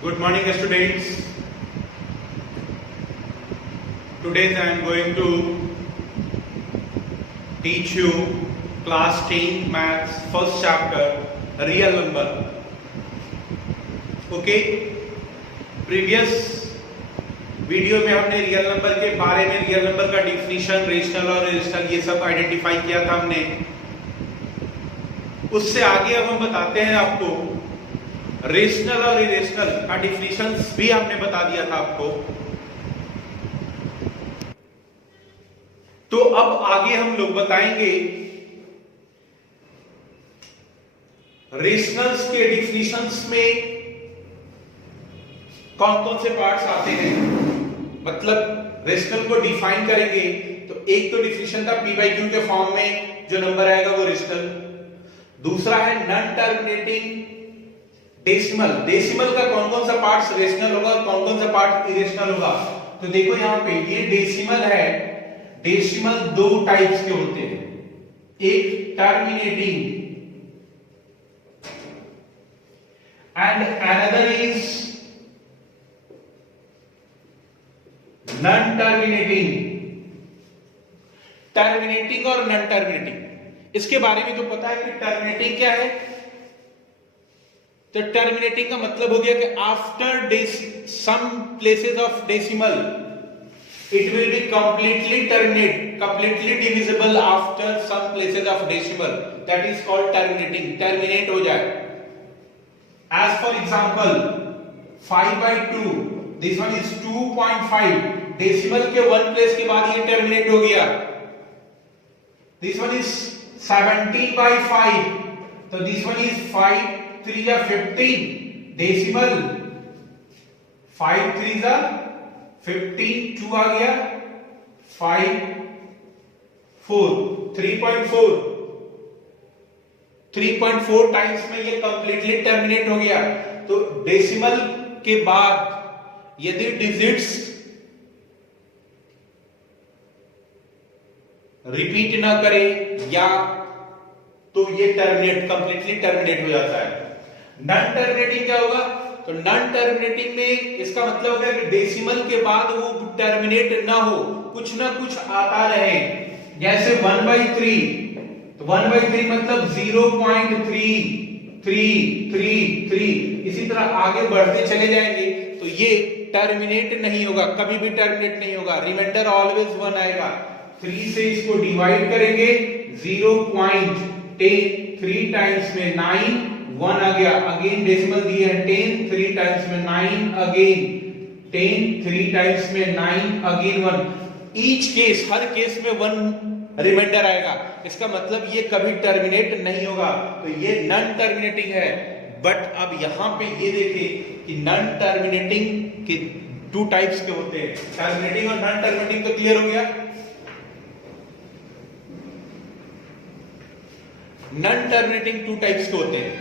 Good morning, students. Today I am going to teach you class 10 maths first chapter real number. Okay? Previous video में हमने real number के बारे में, real number का definition, rational और irrational ये सब आइडेंटिफाई किया था हमने. उससे आगे अब हम बताते हैं आपको रेशनल और इरेशनल का डिफिनीशन भी हमने बता दिया था आपको. तो अब आगे हम लोग बताएंगे रेशनल्स के डिफिनीशंस में कौन कौन से पार्ट्स आते हैं. मतलब रेशनल को डिफाइन करेंगे तो एक तो डिफिनीशन था p by q के फॉर्म में जो नंबर आएगा वो रेशनल. दूसरा है नॉन टर्मिनेटिंग डेसिमल. डेसिमल का कौन कौन सा पार्ट्स रेशनल होगा और कौन कौन सा पार्ट इरेशनल होगा. तो देखो यहां पे ये डेसिमल है. डेसिमल दो टाइप्स के होते हैं. एक terminating and another is non terminating. Terminating और नॉन टर्मिनेटिंग इसके बारे में तो पता है कि टर्मिनेटिंग क्या है. तो टर्मिनेटिंग का मतलब हो गया कि after some places of decimal it will be completely terminate, completely divisible after some places of decimal. That is called terminating. Terminate हो जाए. As for example, 5 by 2. This one is 2.5. Decimal के one place के बाद ये terminate हो गया. This one is 17 by 5. तो this one is 5 3 या 15. Decimal 5 3 जा 15 2 आ गया 5 4 3.4 टाइम्स में ये कंप्लीटली टर्मिनेट हो गया. तो डेसिमल के बाद यदि डिजिट्स रिपीट ना करे या तो ये कंप्लीटली टर्मिनेट हो जाता है. नॉन टर्मिनेटिंग क्या होगा. तो नॉन टर्मिनेटिंग में इसका मतलब होगा कि डेसिमल के बाद वो टर्मिनेट ना हो, कुछ ना कुछ आता रहे. जैसे 1/3. तो 1/3 मतलब 0.3333. इसी तरह आगे बढ़ते चले जाएंगे तो ये टर्मिनेट नहीं होगा, कभी भी टर्मिनेट नहीं होगा. रिमाइंडर ऑलवेज 1 आएगा. 3 से इसको डिवाइड करेंगे 0.10 3 टाइम्स में 9 1 आ गया. अगेन डेसिमल दिए हैं 10 3 टाइम्स में 9 अगेन 10 3 टाइम्स में 9 अगेन 1. ईच केस हर केस में 1 रिमाइंडर आएगा. इसका मतलब ये कभी टर्मिनेट नहीं होगा. तो ये नॉन टर्मिनेटिंग है. बट अब यहां पे ये देखिए कि नॉन टर्मिनेटिंग के टू टाइप्स के होते हैं. टर्मिनेटिंग और नॉन टर्मिनेटिंग तो क्लियर हो गया. नॉन टर्मिनेटिंग टू टाइप्स के होते हैं.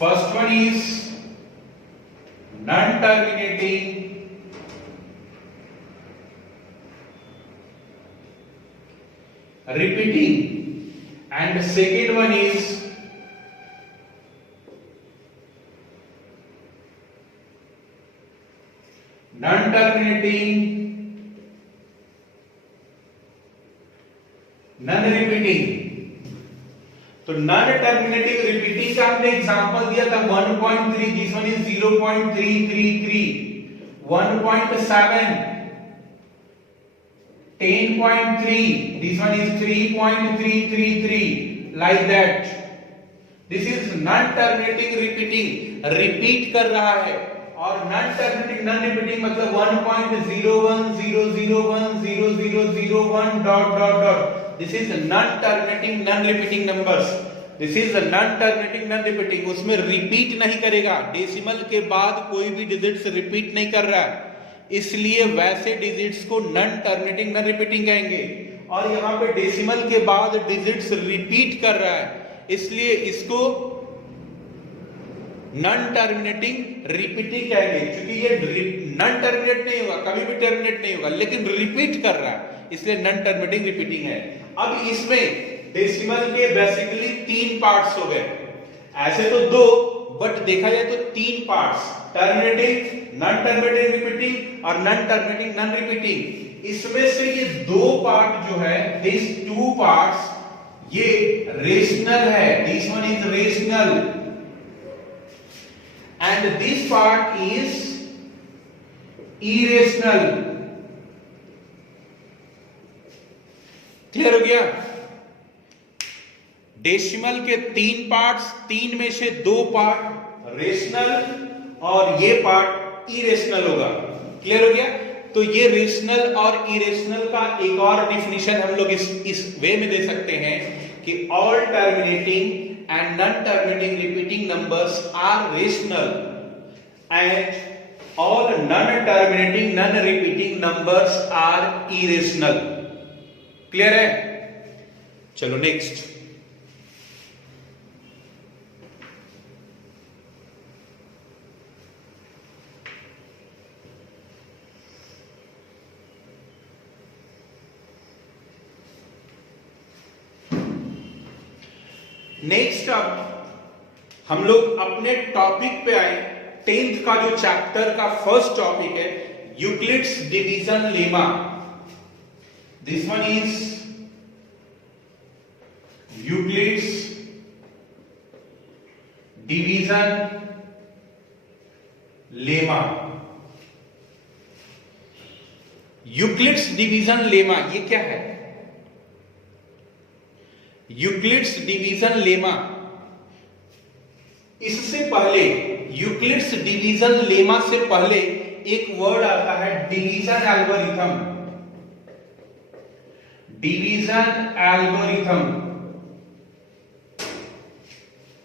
First one is non-terminating repeating and second one is non-terminating non-repeating. तो नॉन टर्मिनेटिंग रिपीटिंग का हमने एग्जांपल दिया था 1.3. This one is 0.333. 1.7 10.3. This one is 3.333. Like that. This is non terminating repeating, repeat कर रहा है. और नॉन टर्मिनेटिंग नॉन रिपीटिंग मतलब 1.010010001 dot dot dot. This is non-terminating, non-repeating numbers. This is a non-terminating, non-repeating. उसमें repeat नहीं करेगा. Decimal के बाद कोई भी डिजिट्स रिपीट नहीं कर रहा है, इसलिए वैसे डिजिट्स को नॉन टर्मिनेटिंग, नॉन रिपीटिंग कहेंगे. और यहाँ पे डेसिमल के बाद डिजिट्स रिपीट कर रहा है, इसलिए इसको नॉन टर्मिनेटिंग रिपीटिंग कहेंगे. क्योंकि ये नॉन टर्मिनेट नहीं होगा, कभी भी टर्मिनेट नहीं होगा, लेकिन रिपीट कर रहा है, इसलिए नॉन टर्मिनेटिंग रिपीटिंग है. अब इसमें डेसिमल के बेसिकली 3 पार्ट्स हो गए. ऐसे तो दो, बट देखा जाए तो तीन parts, terminating, non terminating repeating और नॉन टर्मिनेटिंग नॉन रिपीटिंग। इसमें से ये दो पार्ट जो है, दिस टू पार्ट्स, ये रेशनल है, this one is rational and this part is irrational. Clear हो गया? डेसिमल के तीन पार्ट्स, तीन में से दो पार्ट रेशनल और ये पार्ट इरेशनल होगा। क्लियर हो गया? तो ये रेशनल और इरेशनल का एक और डिफिनीशन हम लोग इस वे में दे सकते हैं कि all terminating and non terminating repeating numbers are rational and all non terminating non repeating numbers are irrational. Clear है? चलो नेक्स्ट। नेक्स्ट अब हम लोग अपने टॉपिक पे आए। 10th का जो चैप्टर का फर्स्ट टॉपिक है, Euclid's division lemma. This one is Euclid's division lemma. Euclid's division lemma ये क्या है? यूक्लिड्स डिवीजन लेमा, इससे पहले, यूक्लिड्स डिवीजन लेमा से पहले एक वर्ड आता है division algorithm. Division algorithm,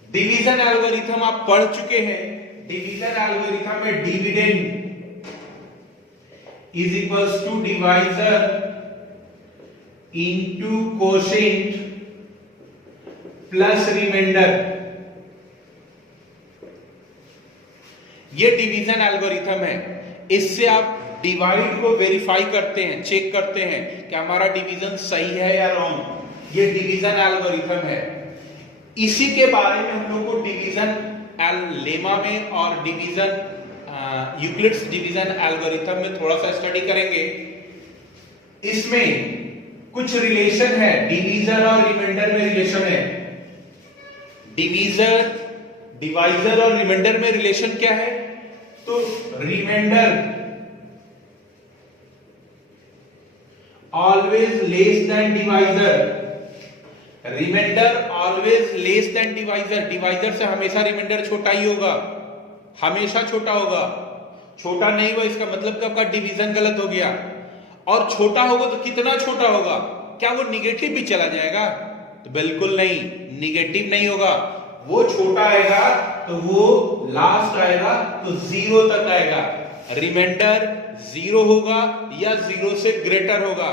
division algorithm आप पढ़ चुके हैं। डिवीजन एल्गोरिथम में dividend is equals to divisor into quotient plus remainder. ये डिवीजन एल्गोरिथम है। इससे आप डिवाइड को वेरीफाई करते हैं, चेक करते हैं कि हमारा डिवीजन सही है या रॉन्ग। ये डिवीजन एल्गोरिथम है। इसी के बारे में हम लोग को डिवीजन लेमा में और डिवीजन यूक्लिड्स डिवीजन एल्गोरिथम में थोड़ा सा स्टडी करेंगे। इसमें कुछ रिलेशन है, डिवीजर और रिमाइंडर में रिलेशन है। डिवीजर, डिवाइजर और रिमाइंडर में रिलेशन क्या है? तो remainder always less than divisor, remainder always less than divisor. Divisor से हमेशा रिमाइंडर छोटा ही होगा, हमेशा छोटा होगा। छोटा नहीं हुआ इसका मतलब कि आपका डिवीजन गलत हो गया। और छोटा होगा तो कितना छोटा होगा? क्या वो निगेटिव भी चला जाएगा? तो बिल्कुल नहीं, निगेटिव नहीं होगा। वो छोटा आएगा तो वो लास्ट आएगा तो 0 तक आएगा। रिमाइंडर 0 होगा या 0 से ग्रेटर होगा।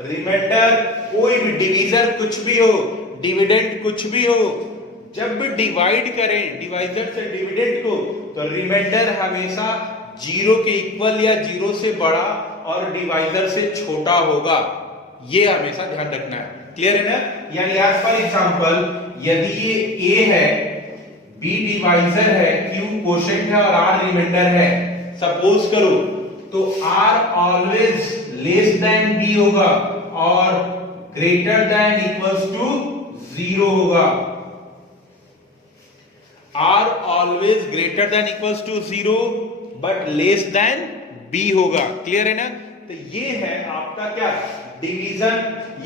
रिमाइंडर कोई भी, डिवीजर कुछ भी हो, डिविडेंड कुछ भी हो, जब भी डिवाइड करें डिवाइजर से डिविडेंड को, तो रिमाइंडर हमेशा 0 के इक्वल या 0 से बड़ा और डिवाइजर से छोटा होगा। ये हमेशा ध्यान रखना है। क्लियर है ना? यानी एज फॉर एग्जांपल, यदि ये A है, B डिवाइजर है, Q कोशेंट है और R रिमाइंडर है, सपोज करो, तो R always less than B होगा और ग्रेटर देन इक्वल्स टू 0 होगा। R always greater than equals to 0 but less than B होगा। क्लियर है ना? तो ये है आपका क्या, डिवीजन,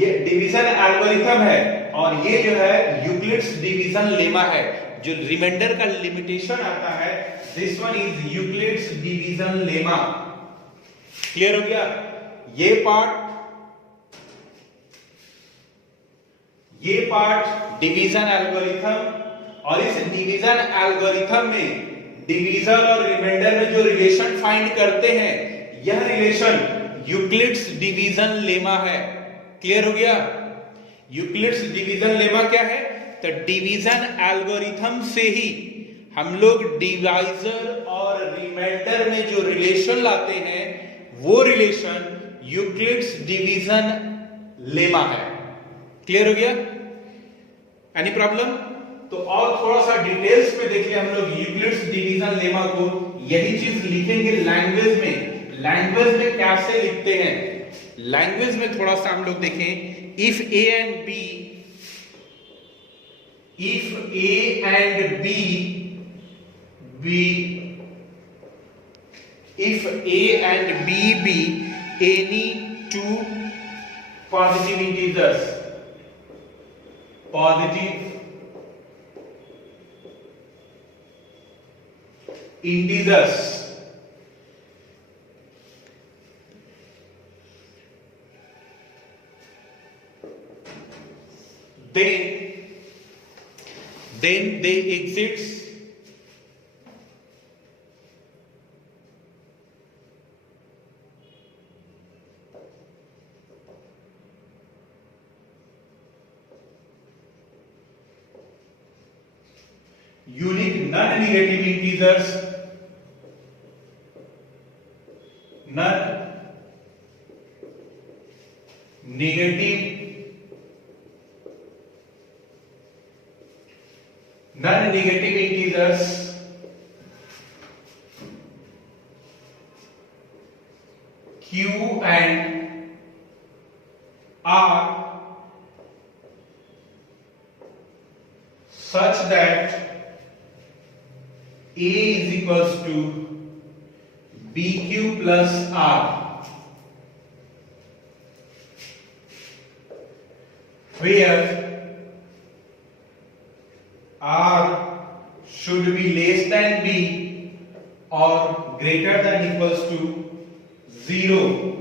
ये डिवीजन एल्गोरिथम है और ये जो है यूक्लिड्स डिवीजन लेमा है। जो रिमाइंडर का लिमिटेशन आता है, this one is Euclid's division lemma. Clear हो गया? ये पार्ट डिवीजन एल्गोरिथम, और इस डिवीजन एल्गोरिथम में डिवीजर और रिमाइंडर में जो रिलेशन फाइंड करते हैं, यह रिलेशन यूक्लिड्स डिवीजन लेमा है। क्लियर हो गया? यूक्लिड्स डिवीजन लेमा क्या है? तो डिवीजन एल्गोरिथम से ही हम लोग डिवाइजर और रिमाइंडर में जो रिलेशन लाते हैं, वो रिलेशन यूक्लिड्स डिवीजन लेमा है। क्लियर हो गया? Any problem? तो और थोड़ा सा डिटेल्स में देखिए हम लोग यूक्लिड्स डिवीजन लेमा को, यही चीज लिखेंगे लैंग्वेज में। लैंग्वेज में कैसे लिखते हैं, लैंग्वेज में थोड़ा सा हम लोग देखें। If A and B, if A and if A and B be any two positive integers, then they exist unique non-negative integers, non-negative integers Q and R such that A is equals to BQ plus R, where R should be less than B or greater than equals to 0.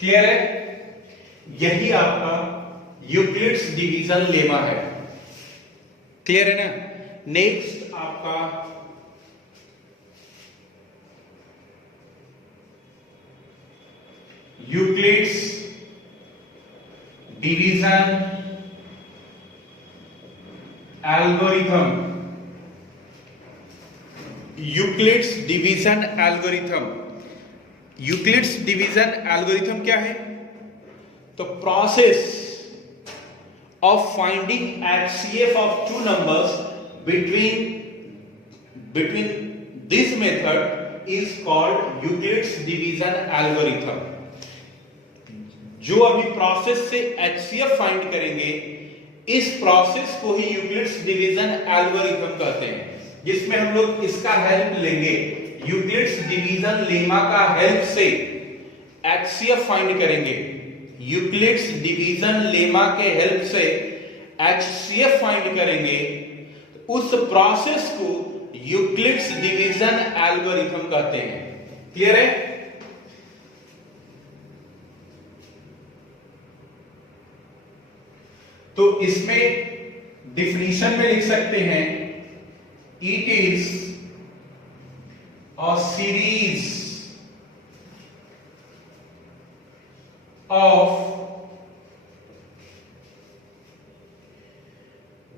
Clear है? यही आपका Euclid's division lemma है। Clear है ना? Next आपका Euclid's division algorithm. Euclid's division algorithm, Euclid's division algorithm क्या है? तो process of finding HCF of two numbers between this method is called Euclid's division algorithm. जो अभी प्रोसेस से HCF फाइंड करेंगे, इस प्रोसेस को ही यूक्लिड्स डिवीजन एल्गोरिथम कहते हैं, जिसमें हम लोग इसका हेल्प लेंगे, यूक्लिड्स डिवीजन लेमा का हेल्प से HCF फाइंड करेंगे। यूक्लिड्स डिवीजन लेमा के हेल्प से HCF फाइंड करेंगे। उस प्रोसेस को यूक्लिड्स डिवीजन एल्गोरिथम कहते हैं। क्लियर है? तो इसमें डिफिनीशन में लिख सकते हैं, it is a series of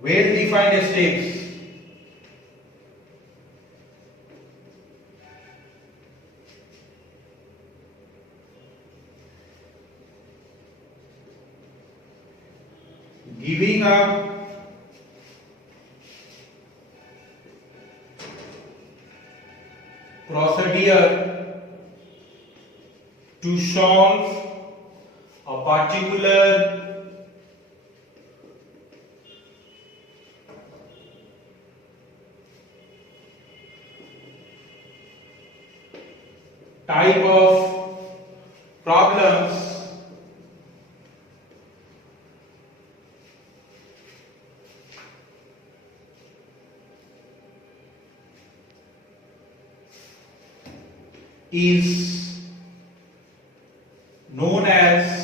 well-defined steps giving a procedure to solve a particular type of problems is known as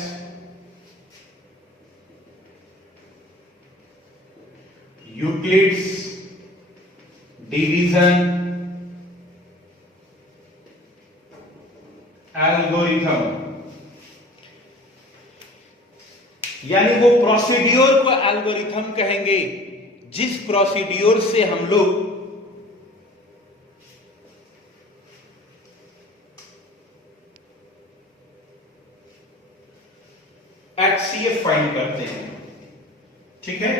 Euclid's division algorithm। यानी वो प्रोसीड्योर को एल्गोरिथम कहेंगे जिस प्रोसीड्योर से हम लोग HCF फाइंड करते हैं। ठीक है,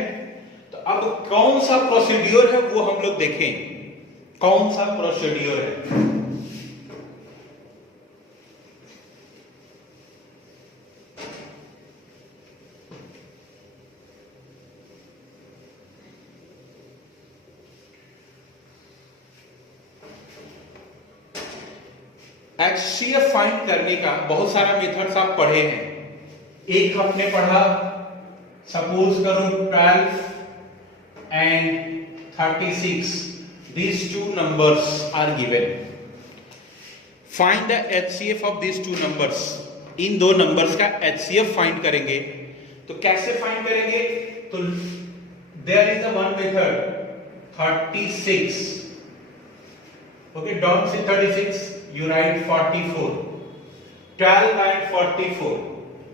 तो अब कौन सा प्रोसीड्योर है वो हम लोग देखें, कौन सा प्रोसीड्योर है। HCF फाइंड करने का बहुत सारा मेथड्स आप पढ़े हैं। एक आपने पढ़ा, सपोज करो 12 and 36, these two numbers are given, find the HCF of these two numbers। इन दो नंबर्स का HCF फाइंड करेंगे। तो कैसे फाइंड करेंगे, तो there is a one method 36, okay, don't say 36, you write 44, 12 and 44,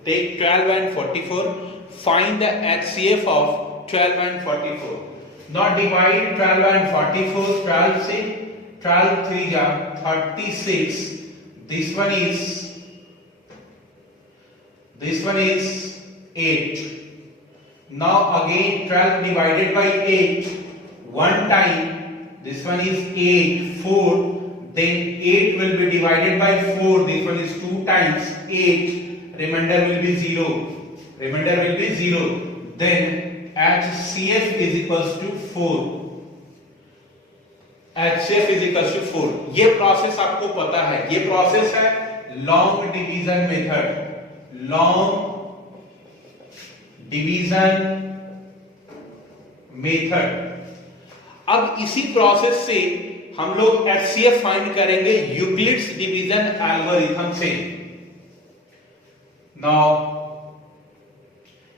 take 12 and 44, find the HCF of 12 and 44। Now divide 12 and 44, 12 से 12 3 जा 36, this one is 8। Now again 12 divided by 8 one time, this one is 8 4, then 8 will be divided by 4, this one is 2 times 8, remainder will be 0, then HCF is equals to 4, HCF is equals to 4। ये process आपको पता है, ये process है long division method, long division method. अब इसी process से हम लोग HCF फाइंड करेंगे यूक्लिड्स डिवीजन एल्गोरिथम से। नाउ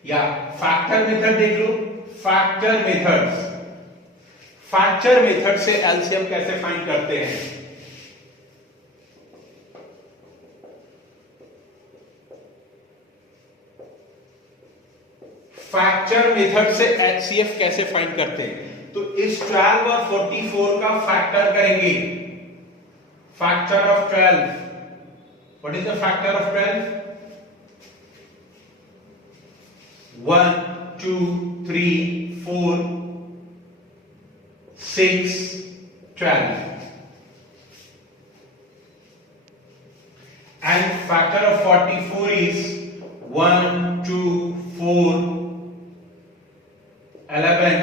या फैक्टर मेथड देख लो, फैक्टर मेथड से एलसीएम कैसे फाइंड करते हैं। फैक्टर मेथड से HCF कैसे फाइंड करते हैं, तो इस 12 और 44 का फैक्टर करेंगे, factor of 12, what is the factor of 12, 1 2 3 4 6 12, and factor of 44 is 1 2 4 11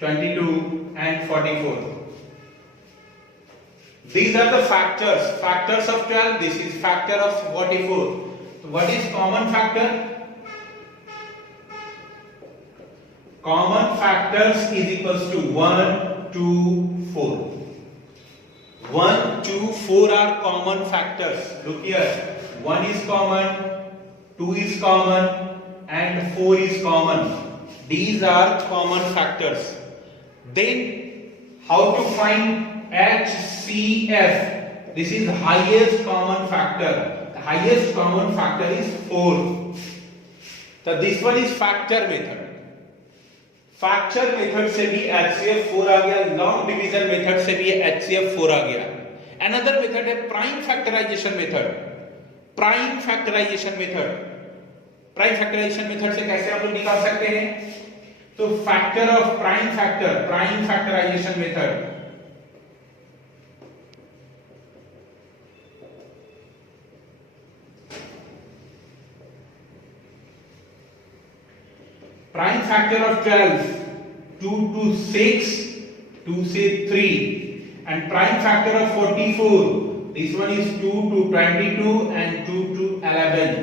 22 and 44। These are the factors of 12, this is factor of 44। So what is common factor? Common factors is equals to 1 2 4, 1 2 4 are common factors। Look here, 1 is common, 2 is common and 4 is common, these are common factors। Then how to find HCF, this is highest common factor, the highest common factor is 4। So this one is factor method, factor method से भी HCF 4 आ गया, long division method से भी HCF 4 आ गया। Another method है prime factorization method. Prime factorization method से कैसे हम लोग निकाल सकते हैं, तो factor of prime factorization method, prime factor of 12, 2 to 6, 2 से 3, and prime factor of 44, this one is 2 to 22 and 2 to 11।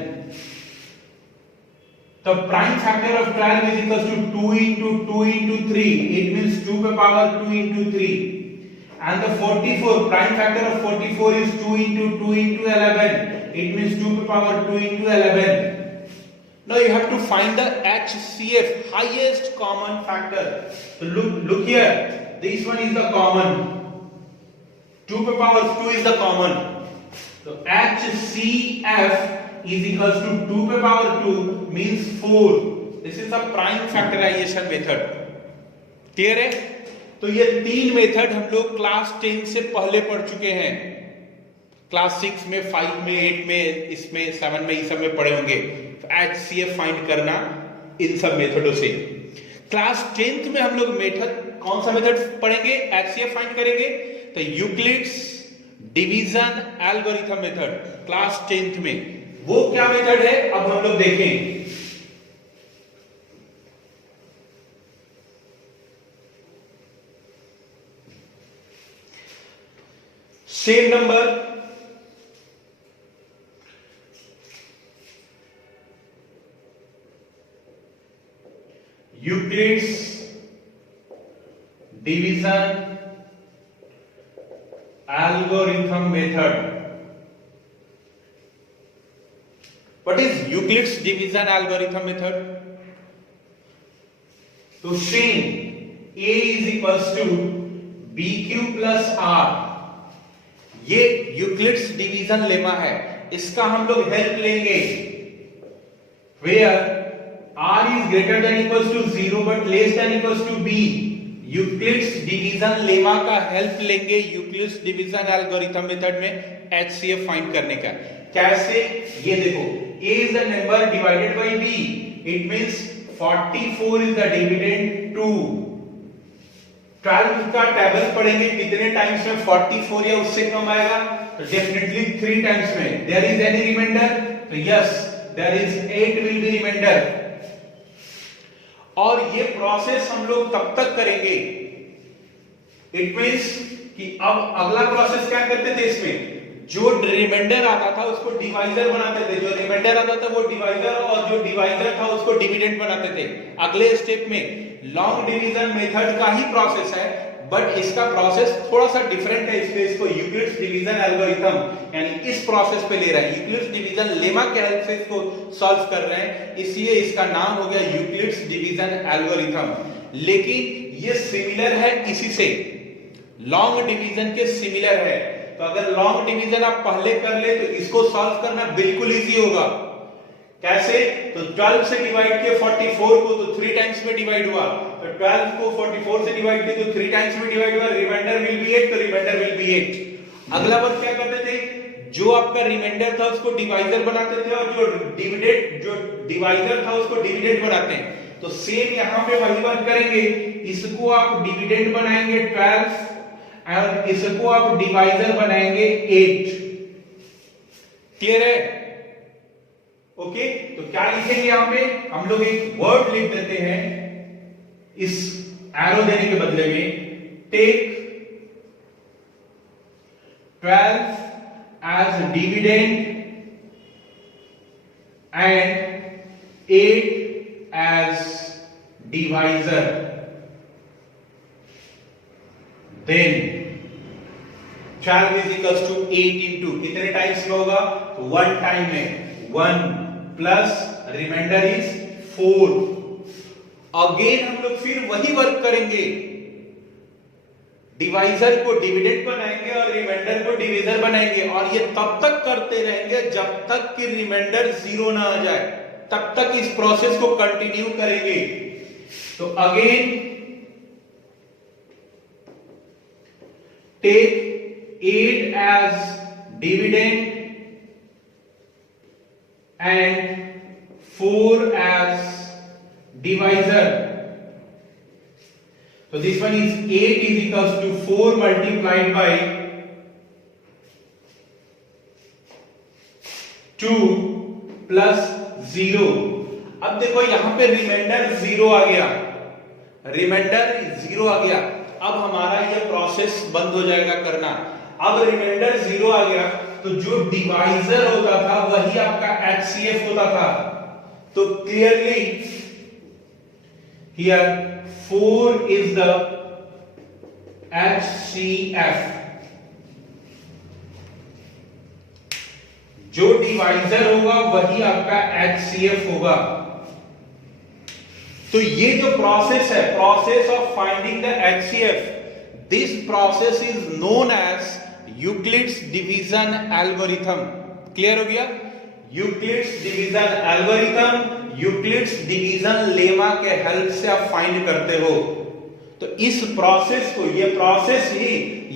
The prime factor of 12 is equals to 2 into 2 into 3, it means 2 to the power 2 into 3, and the 44 prime factor of 44 is 2 into 2 into 11, it means 2 to the power 2 into 11। Now you have to find the HCF, highest common factor। So look here, this one is the common, 2 to the power 2 is the common, so HCF is equals to 2 पे power 2 means 4. This is the prime factorization method. Clear है? तो ये तीन method हम लोग class 10 से पहले पढ़ चुके हैं, क्लास 6 में, 5 में, 8 में, इसमें 7 में, इस सब में पढ़े होंगे। HCF फाइंड करना इन सब मेथडों से। क्लास 10th में हम लोग मेथड, कौन सा मेथड पढ़ेंगे? HCF फाइंड करेंगे, तो Euclid's division algorithm method class 10th में। वो क्या मेथड है अब हम लोग देखें। Same number, Euclid's division algorithm method. What is Euclid's division algorithm method? तो same A is equals to BQ plus R, ये यूक्लिड्स डिवीजन लेमा है, इसका हम लोग हेल्प लेंगे। Where R is greater than equals to 0 but less than equals to B, Euclid's division lemma का help लेंगे Euclid's division algorithm method में HCF find करने का। कैसे? ये देखो, A is the number divided by B, it means 44 is the dividend 2। 12 का table पढ़ेंगे, कितने टाइम्स में 44 या उससे कम आएगा? तो डेफिनेटली 3 टाइम्स में। There is any reminder? तो yes, there is 8 will be reminder. और ये प्रोसेस हम लोग तब तक करेंगे, इट मींस कि अब अगला प्रोसेस क्या करते थे इसमें, जो रिमाइंडर आता था उसको डिवाइजर बनाते थे, जो रिमाइंडर आता था वो डिवाइजर, और जो डिवाइजर था उसको डिविडेंड बनाते थे। अगले स्टेप में लॉन्ग डिवीजन मेथड का ही प्रोसेस है, बट इसका प्रोसेस थोड़ा सा डिफरेंट है, इसलिए इसको यूक्लिड्स डिवीजन एल्गोरिथम यानी इस प्रोसेस पे ले रहे हैं। यूक्लिड्स डिवीजन लेमा के हेल्प से इसको सॉल्व कर रहे हैं, इसलिए इसका नाम हो गया यूक्लिड्स डिवीजन एल्गोरिथम। लेकिन ये सिमिलर है इसी से, लॉन्ग डिवीजन के सिमिलर है। तो अगर लॉन्ग डिवीजन आप पहले कर ले तो इसको सॉल्व करना बिल्कुल इजी होगा। कैसे? तो 12 से डिवाइड किया 44 को तो 3 टाइम्स में डिवाइड हुआ, तो 12 को 44 से डिवाइड किया तो 3 टाइम्स में डिवाइड हुआ, रिमाइंडर विल बी 8, तो रिमाइंडर विल बी 8। अगला बार क्या करते थे, जो आपका रिमाइंडर था उसको डिवाइजर बनाते थे, और जो डिवाइजर था उसको डिविडेंड बनाते हैं। तो सेम यहां पे वही बात करेंगे, इसको आप डिविडेंड बनाएंगे 12 और इसको आप डिवाइजर बनाएंगे 8। क्लियर है? ओके, तो क्या लिखेंगे यहां पे, हम लोग एक वर्ड लिख देते हैं इस एरो देने के बदले में, take 12 as dividend and 8 as divisor. Then 12 is equals to 8 into कितने टाइम्स में होगा? 1 टाइम में, 1 प्लस रिमाइंडर इज 4। अगेन हम लोग फिर वही वर्क करेंगे, डिवाइजर को डिविडेंड बनाएंगे और रिमाइंडर को डिविजर बनाएंगे, और ये तब तक करते रहेंगे जब तक कि रिमाइंडर 0 ना आ जाए, तब तक इस प्रोसेस को कंटिन्यू करेंगे। तो again take 8 as dividend and 4 as divisor. So this one is 8 is equals to 4 multiplied by 2 plus 0। अब देखो यहां पे रिमाइंडर 0 आ गया, रिमाइंडर 0 आ गया। अब हमारा ये प्रोसेस बंद हो जाएगा करना। अब रिमाइंडर 0 आ गया तो जो डिवाइजर होता था वही आपका HCF होता था। तो clearly here 4 is the HCF। जो डिवाइजर होगा वही आपका HCF होगा। तो ये जो प्रोसेस है, process of finding the HCF, this process is known as Euclid's division algorithm. Clear हो गया? Euclid's division algorithm Euclid's division lemma के हेल्प से आप फाइंड करते हो। तो इस प्रोसेस को, ये प्रोसेस ही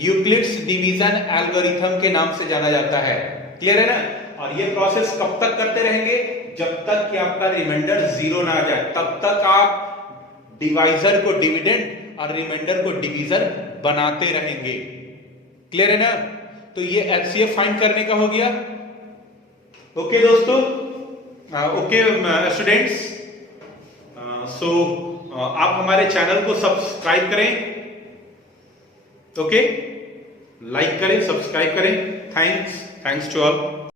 यूक्लिड्स डिवीजन एल्गोरिथम के नाम से जाना जाता है। क्लियर है ना? और ये प्रोसेस कब तक करते रहेंगे? जब तक कि आपका रिमाइंडर जीरो ना आ जाए, तब तक आप डिवाइजर को डिविडेंड और रिमाइंडर को डिवीजर बनाते रहेंगे। क्लियर है ना? तो ये एचसीएफ फाइंड करने का हो गया। ओके दोस्तों, ओके स्टूडेंट्स, सो आप हमारे चैनल को सब्सक्राइब करें, ओके, लाइक करें, सब्सक्राइब करें। Thanks to all.